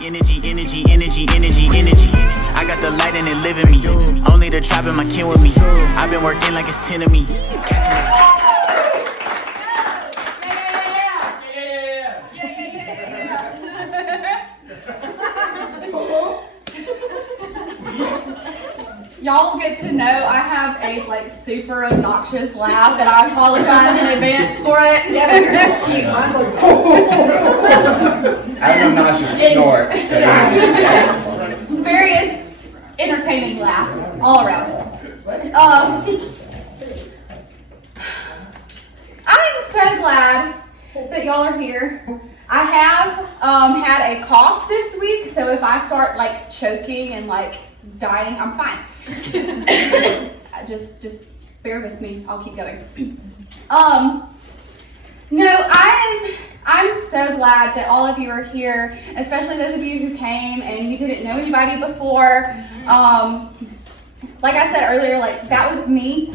Energy. I got the light and it live in me. Only the tribe and my kin with me. I've been working like it's 10 of me. Y'all get to know I have a super obnoxious laugh, and I apologize in advance for it. Yeah, but you're just cute. I'm like, I have an obnoxious snort. So various entertaining laughs all around. I'm so glad that y'all are here. I have had a cough this week, so if I start choking and dying, I'm fine. just bear with me. I'll keep going. No, I'm so glad that all of you are here, especially those of you who came and you didn't know anybody before. Like I said earlier, that was me.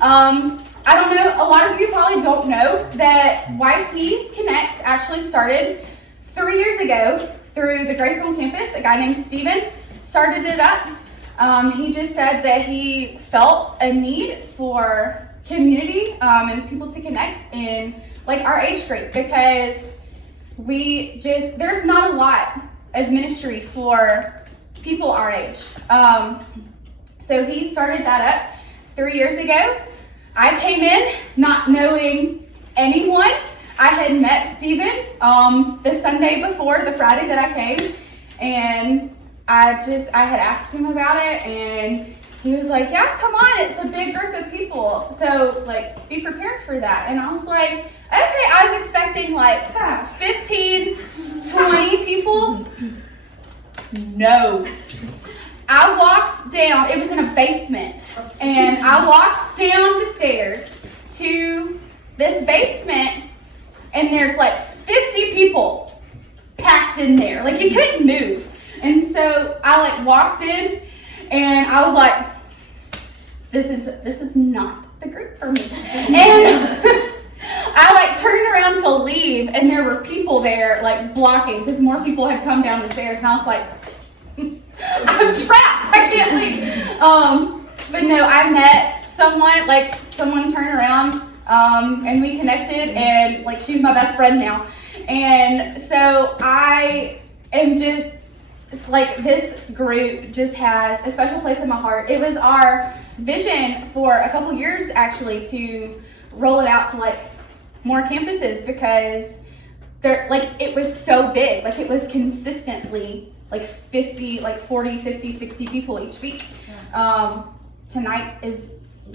I don't know, a lot of you probably don't know that YP Connect actually started 3 years ago through the Grace on campus. A guy named Steven started it up. He just said that he felt a need for community and people to connect in our age group, because there's not a lot of ministry for people our age. So he started that up 3 years ago. I came in not knowing anyone. I had met Steven the Sunday before, the Friday that I came, and I had asked him about it, and he was like, yeah, come on, it's a big group of people, so be prepared for that. And I was like, okay, I was expecting 15, 20 people. No. I walked down, it was in a basement, and I walked down the stairs to this basement, and there's 50 people packed in there. You couldn't move. And so I walked in, and I was like, this is not the group for me. And I turned around to leave, and there were people there blocking, because more people had come down the stairs, and I was like, I'm trapped, I can't leave. But no, I met someone, someone turned around, and we connected, and she's my best friend now. And so I am just, this group just has a special place in my heart. It was our vision for a couple years, actually, to roll it out to more campuses, because it was so big. It was consistently 50, 40, 50, 60 people each week. Tonight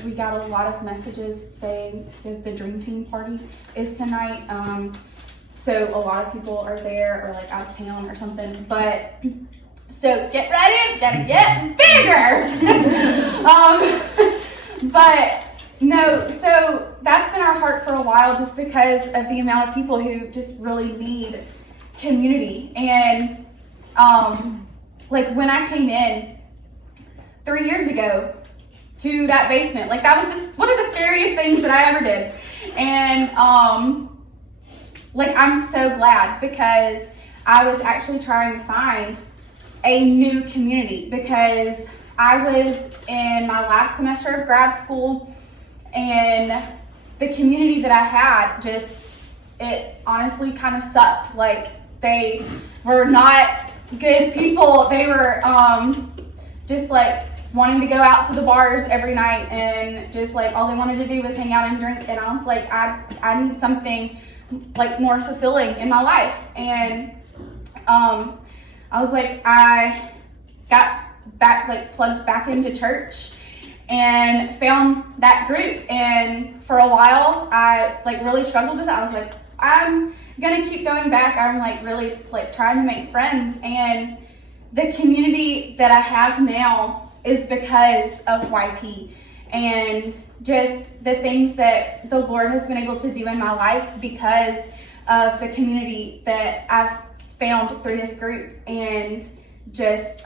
we got a lot of messages saying because the Dream Team party is tonight. So a lot of people are there or out of town or something. But so get ready, it's gonna get bigger. But no, so that's been our heart for a while, just because of the amount of people who just really need community. And when I came in 3 years ago to that basement, that was one of the scariest things that I ever did. And I'm so glad, because I was actually trying to find a new community, because I was in my last semester of grad school, and the community that I had it honestly kind of sucked. They were not good people. They were just wanting to go out to the bars every night, and just all they wanted to do was hang out and drink. And I was like, I need something more fulfilling in my life. And I was like, I got back plugged back into church and found that group. And for a while I really struggled with it. I was like, I'm gonna keep going back. I'm really trying to make friends, and the community that I have now is because of YP, and just the things that the Lord has been able to do in my life because of the community that I've found through this group, and just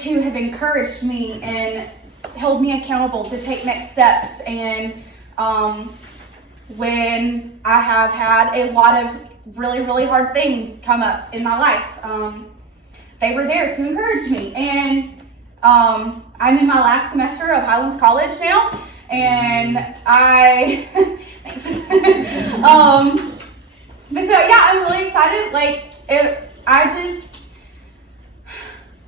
who have encouraged me and held me accountable to take next steps. And when I have had a lot of really, really hard things come up in my life. They were there to encourage me. And I'm in my last semester of Highlands College now, and thanks. But so yeah, I'm really excited.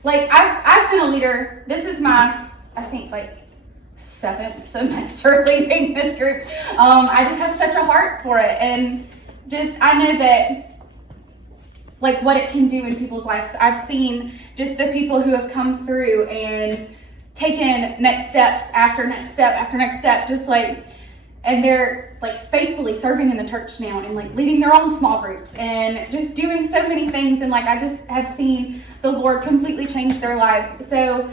I've been a leader. This is my, I think, 7th semester leading this group. I just have such a heart for it, and I know that what it can do in people's lives. I've seen just the people who have come through and taken next steps after next step after next step, and they're faithfully serving in the church now and leading their own small groups and just doing so many things. And I just have seen the Lord completely change their lives. So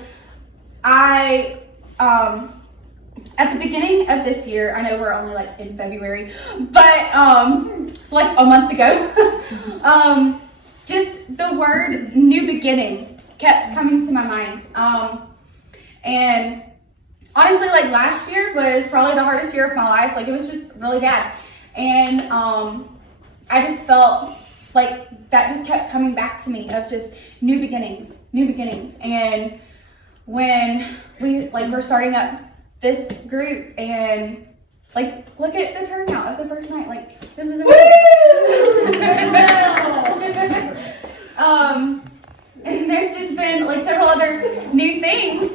at the beginning of this year, I know we're only in February, but it's a month ago, just the word new beginning kept coming to my mind. And honestly, last year was probably the hardest year of my life. It was just really bad. And I just felt that just kept coming back to me of just new beginnings. And when we're starting up this group and look at the turnout of the first night. This is amazing. And there's just been several other new things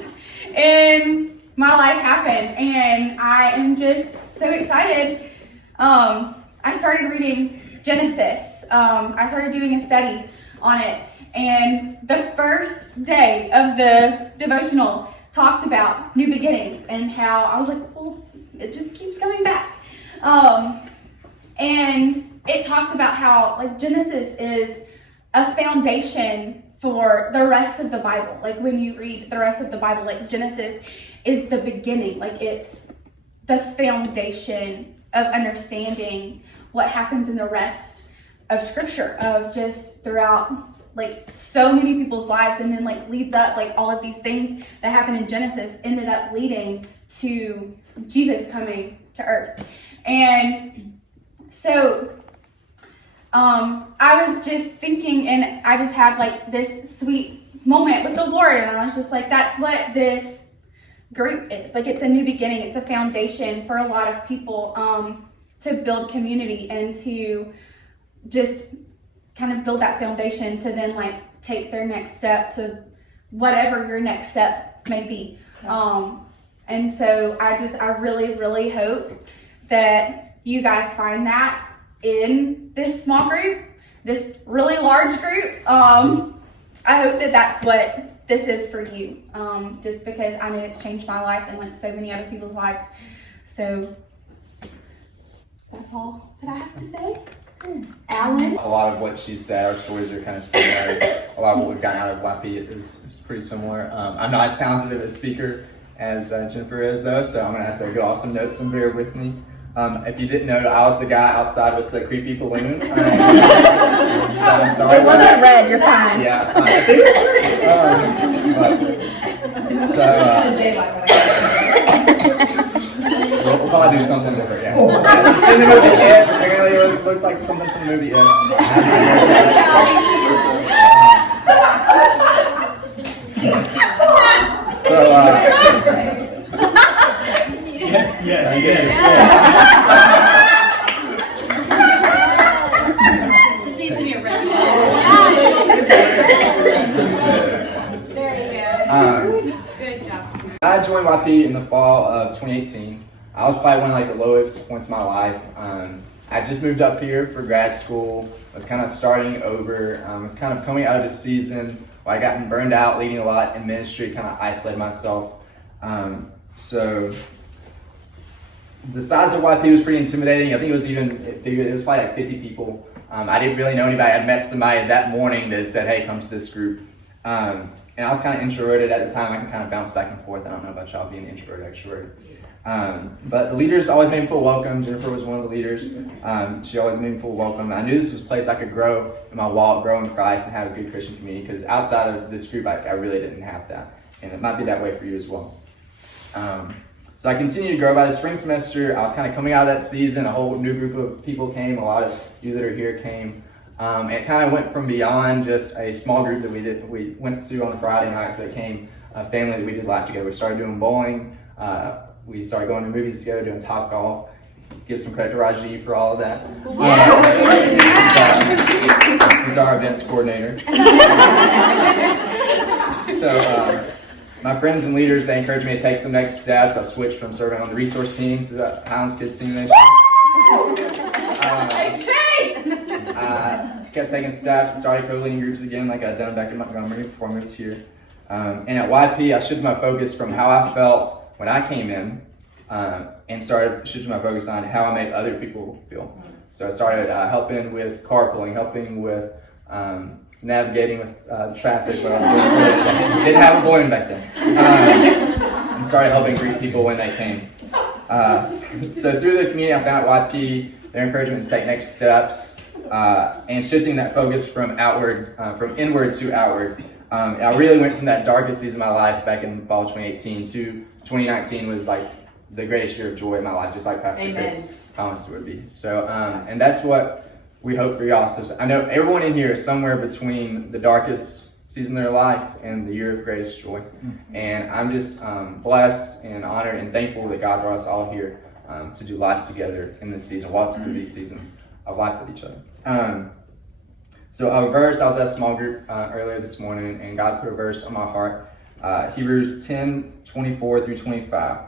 in my life happen, and I am just so excited. I started reading Genesis. I started doing a study on it, and the first day of the devotional talked about new beginnings and how I was well, it just keeps coming back. And it talked about how Genesis is a foundation for the rest of the Bible. When you read the rest of the Bible, Genesis is the beginning. It's the foundation of understanding what happens in the rest of Scripture, of just throughout so many people's lives, and then leads up all of these things that happen in Genesis ended up leading to Jesus coming to earth. And so I was just thinking, and I just had this sweet moment with the Lord, and I was just that's what this group is. It's a new beginning. It's a foundation for a lot of people to build community and to just kind of build that foundation to then take their next step to whatever your next step may be. And so I really, really hope that you guys find that in this small group, this really large group. I hope that that's what this is for you, just because I know it's changed my life and so many other people's lives. So that's all that I have to say. Alan? A lot of what she said, our stories are kind of similar. A lot of what we've gotten out of YP is pretty similar. I'm not as talented of a speaker as Jennifer is, though, so I'm going to have to get off some notes and bear with me. If you didn't know, I was the guy outside with the creepy balloon. So I'm sorry. It wasn't red, you're fine. Yeah, I think. We'll probably do something with her, yeah. You've seen the movie Edge. Apparently it looks like something from the movie Edge. This needs to be a red. There you go. Good job. I joined YP in the fall of 2018. I was probably one of the lowest points of my life. I just moved up here for grad school. Was kind of starting over. Was kind of coming out of a season where I gotten burned out, leading a lot in ministry, kind of isolated myself. So the size of YP was pretty intimidating. I think it was even bigger. It was probably 50 people. I didn't really know anybody. I met somebody that morning that said, "Hey, come to this group." And I was kind of introverted at the time. I can kind of bounce back and forth. I don't know about y'all being introverted, extroverted. But the leaders always made me feel welcome. Jennifer was one of the leaders. She always made me feel welcome. I knew this was a place I could grow in my walk, grow in Christ, and have a good Christian community, because outside of this group, I really didn't have that. And it might be that way for you as well. So I continued to grow. By the spring semester, I was kind of coming out of that season. A whole new group of people came. A lot of you that are here came. And it kind of went from beyond just a small group that we went to on Friday nights, but it became a family that we did life together. We started doing bowling. We started going to movies together, doing Top Golf. Give some credit to Raji for all of that. He's our events coordinator. So my friends and leaders, they encouraged me to take some next steps. I switched from serving on the resource teams to the Highlands Kids team next year. I kept taking steps and started co-leading groups again like I'd done back in Montgomery before I moved here. And at YP, I shifted my focus from how I felt when I came in and started shifting my focus on how I made other people feel. So I started helping with carpooling, helping with navigating with the traffic, but I didn't have a balloon back then. And started helping greet people when they came. So through the community I found at YP, their encouragement to take next steps and shifting that focus from inward to outward. I really went from that darkest season of my life back in fall 2018 to 2019 was like the greatest year of joy in my life, just like Pastor Chris Thomas would be. So, and that's what we hope for y'all. So I know everyone in here is somewhere between the darkest season of their life and the year of greatest joy. And I'm just blessed and honored and thankful that God brought us all here to do life together in this season, walk through these seasons of life with each other. So a verse, I was at a small group earlier this morning, and God put a verse on my heart, Hebrews 10:24 through 25.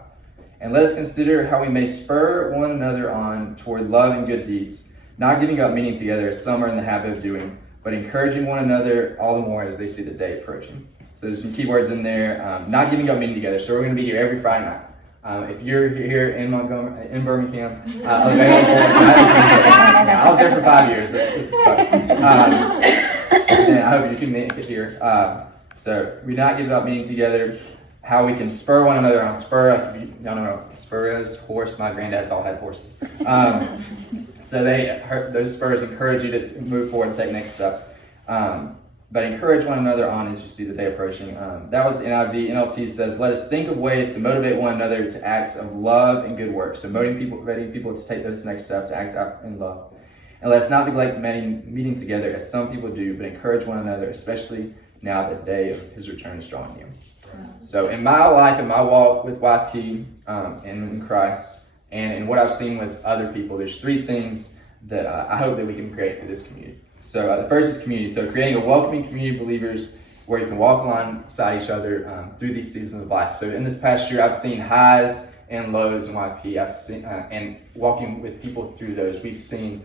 And let us consider how we may spur one another on toward love and good deeds, not giving up meeting together as some are in the habit of doing, but encouraging one another all the more as they see the day approaching. So there's some key words in there, not giving up meeting together. So we're going to be here every Friday night. If you're here in Montgomery, in Birmingham, available. I was there for 5 years. This is fun. And I hope you can make it here. So we're not giving up meeting together. How we can spur one another on. Spur, I don't know, spur is horse. My granddad's all had horses. So those spurs encourage you to move forward and take next steps. But encourage one another on as you see the day approaching. That was NIV. NLT says, let us think of ways to motivate one another to acts of love and good works. So motivating people to take those next steps, to act out in love. And let's not neglect meeting together as some people do, but encourage one another, especially now that the day of his return is drawing near. So in my life, in my walk with YP and in Christ, and in what I've seen with other people, there's 3 things that I hope that we can create for this community. So the first is community. So creating a welcoming community of believers where you can walk alongside each other through these seasons of life. So in this past year, I've seen highs and lows in YP. I've seen and walking with people through those. We've seen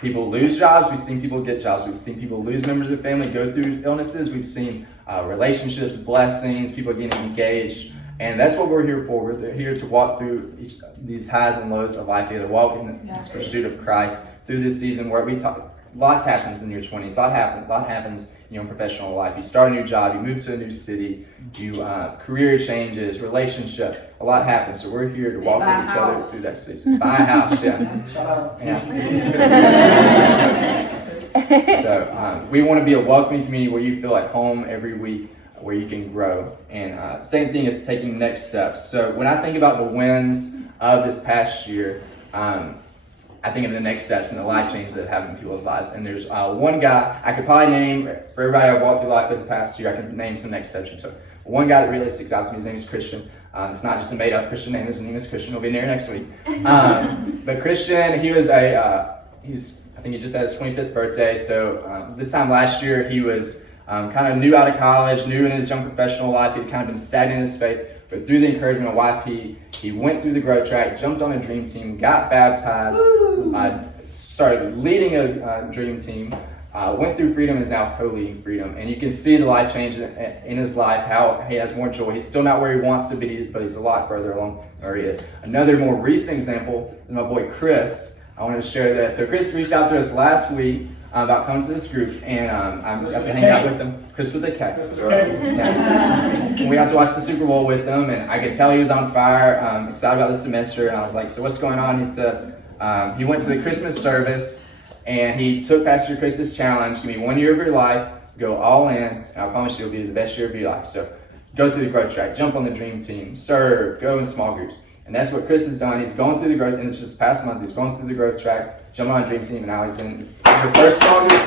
people lose jobs. We've seen people get jobs. We've seen people lose members of family, go through illnesses. We've seen relationships, blessings, people getting engaged. And that's what we're here for. We're here to walk through these highs and lows of life together, walk in this pursuit of Christ through this season where we talk. Lots happens in your 20s. A lot happens in your professional life. You start a new job. You move to a new city. You career changes, relationships. A lot happens. So we're here to walk with each other through that season. Buy a house, yes. Shut up. Yeah. So we want to be a welcoming community where you feel at home every week, where you can grow. And same thing as taking next steps. So when I think about the wins of this past year, I think of the next steps and the life changes that have happened in people's lives. And there's one guy I could probably name, for everybody I've walked through life with the past year, I can name some next steps you took. One guy that really sticks out to me, his name is Christian. It's not just a made-up Christian name, his name is Christian. He'll be there next week. But Christian, he was I think he just had his 25th birthday. So this time last year, he was kind of new out of college, new in his young professional life. He'd kind of been stagnant in his faith. But through the encouragement of YP, he went through the growth track, jumped on a dream team, got baptized, started leading a dream team, went through freedom, is now co-leading freedom. And you can see the life change in his life, how he has more joy. He's still not where he wants to be, but he's a lot further along where he is. Another more recent example is my boy Chris. I wanted to share that. So Chris reached out to us last week about coming to this group, and I got to hang out with him. Chris with a K. Yeah. We got to watch the Super Bowl with him, and I could tell he was on fire, excited about the semester. And I was like, so what's going on? He said he went to the Christmas service, and he took Pastor Chris's challenge, give me 1 year of your life, go all in, and I promise you it'll be the best year of your life. So go through the growth track, jump on the dream team, serve, go in small groups. And that's what Chris has done. He's going through the growth, and it's just past month, he's going through the growth track, jumping on a dream team, and now he's in his first small group.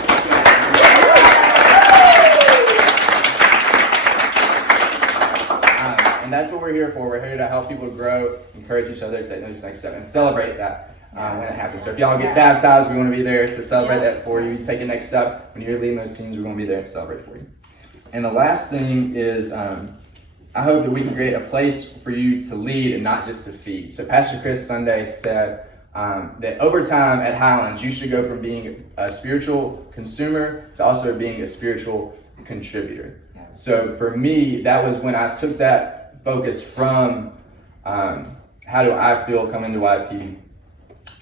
And that's what we're here for. We're here to help people grow, encourage each other, take those next steps, and celebrate that when it happens. So if y'all get baptized, we want to be there to celebrate that for you. You take a next step. When you're leading those teams, we're going to be there to celebrate for you. And the last thing is, I hope that we can create a place for you to lead and not just to feed. So Pastor Chris Sunday said that over time at Highlands, you should go from being a spiritual consumer to also being a spiritual contributor. So for me, that was when I took that focus from how do I feel coming to YP.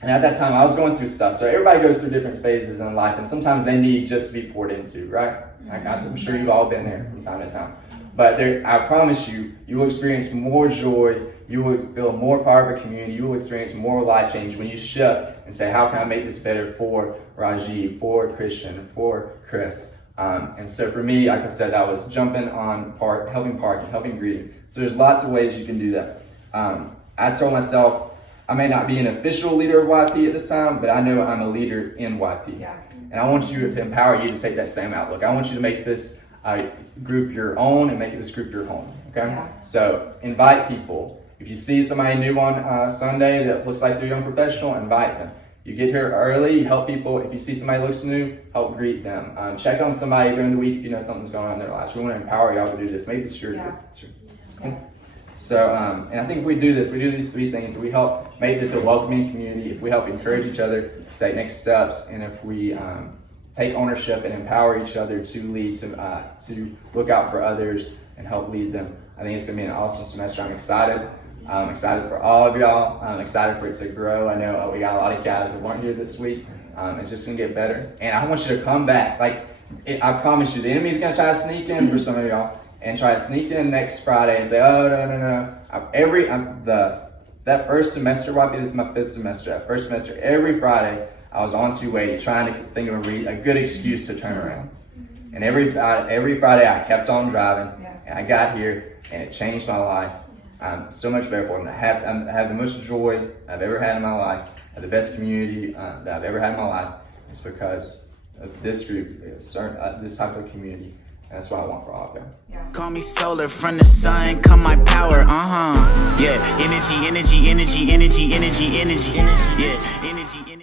And at that time, I was going through stuff. So everybody goes through different phases in life, and sometimes they need just to be poured into, right? I'm sure you've all been there from time to time. But I promise you, you will experience more joy. You will feel more part of a community. You will experience more life change when you shift and say, how can I make this better for Rajiv, for Christian, for Chris? And so for me, like I said, that was jumping on helping parking, helping greeting. So there's lots of ways you can do that. I told myself, I may not be an official leader of YP at this time, but I know I'm a leader in YP. Yeah. And I want you to empower you to take that same outlook. I want you to make this group your own and make this group your home, okay? Yeah. So invite people. If you see somebody new on Sunday that looks like they're a young professional, invite them. You get here early, you help people. If you see somebody that looks new, help greet them. Check on somebody during the week if you know something's going on in their lives. We want to empower y'all to do this. Make this your group. Cool. So, and I think if we do these three things, if we help make this a welcoming community, if we help encourage each other to take next steps, and if we take ownership and empower each other to lead, to look out for others and help lead them, I think it's going to be an awesome semester. I'm excited. I'm excited for all of y'all. I'm excited for it to grow. I know we got a lot of guys that weren't here this week. It's just going to get better. And I want you to come back. I promise you, the enemy's going to try to sneak in for some of y'all and try to sneak in next Friday and say, oh, no. That first semester, YP, this is my 5th semester. That first semester, every Friday, I was on 280 trying to think of a good excuse to turn around. And every Friday, I kept on driving. And I got here, and it changed my life. I'm so much better for them. I have the most joy I've ever had in my life. I have the best community that I've ever had in my life. It's because of this group, this type of community. And that's what I want for all of them. Yeah. Call me solar, from the sun come my power. Yeah, energy. Yeah, energy.